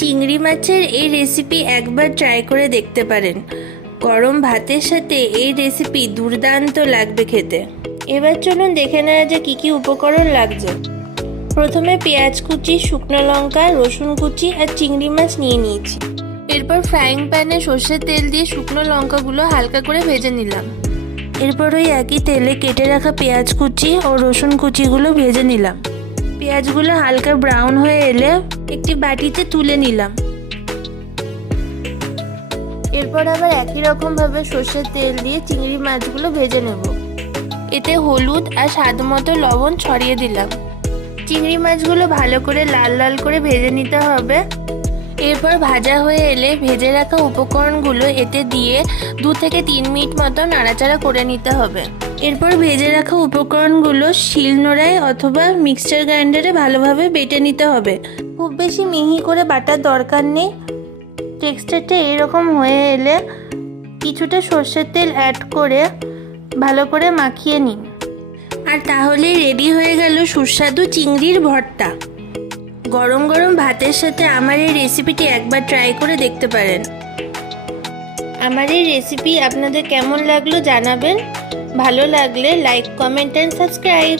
চিংড়ি মাছের এই রেসিপি একবার ট্রাই করে দেখতে পারেন। গরম ভাতের সাথে এই রেসিপি দুর্দান্ত লাগবে খেতে। এবার চলুন দেখে নেওয়া যে কী কী উপকরণ লাগছে। প্রথমে পেঁয়াজ কুচি, শুকনো লঙ্কা, রসুন কুচি আর চিংড়ি মাছ নিয়ে নিয়েছি। এরপর ফ্রাইং প্যানে সর্ষের তেল দিয়ে শুকনো লঙ্কাগুলো হালকা করে ভেজে নিলাম। এরপর ওই একই তেলে কেটে রাখা পেঁয়াজ কুচি ও রসুন কুচিগুলো ভেজে নিলাম। পেঁয়াজগুলো হালকা ব্রাউন হয়ে এলে একটি বাটিতে তুলে নিলাম। এরপর আবার একই রকমভাবে সর্ষের তেল দিয়ে চিংড়ি মাছগুলো ভেজে নেব। এতে হলুদ আর স্বাদ মতো লবণ ছড়িয়ে দিলাম। চিংড়ি মাছগুলো ভালো করে লাল লাল করে ভেজে নিতে হবে। এরপর ভাজা হয়ে এলে ভেজে রাখা উপকরণগুলো এতে দিয়ে 2 থেকে 3 মিনিট মতো নাড়াচাড়া করে নিতে হবে। এরপর ভেজে রাখা উপকরণগুলো শিলনোড়ায় অথবা মিক্সচার গ্রাইন্ডারে ভালোভাবে বেটে নিতে হবে। খুব বেশি মিহি করে বাটার দরকার নেই। টেক্সচারটা এরকম হয়ে এলে কিছুটা সর্ষের তেল অ্যাড করে ভালো করে মাখিয়ে নিন। আর তাহলেই রেডি হয়ে গেল সুস্বাদু চিংড়ির ভর্তা। গরম গরম ভাতের সাথে আমার এই রেসিপিটি একবার ট্রাই করে দেখতে পারেন। আমার এই রেসিপি আপনাদের কেমন লাগলো জানাবেন। ভালো লাগলে লাইক, কমেন্ট অ্যান্ড সাবস্ক্রাইব।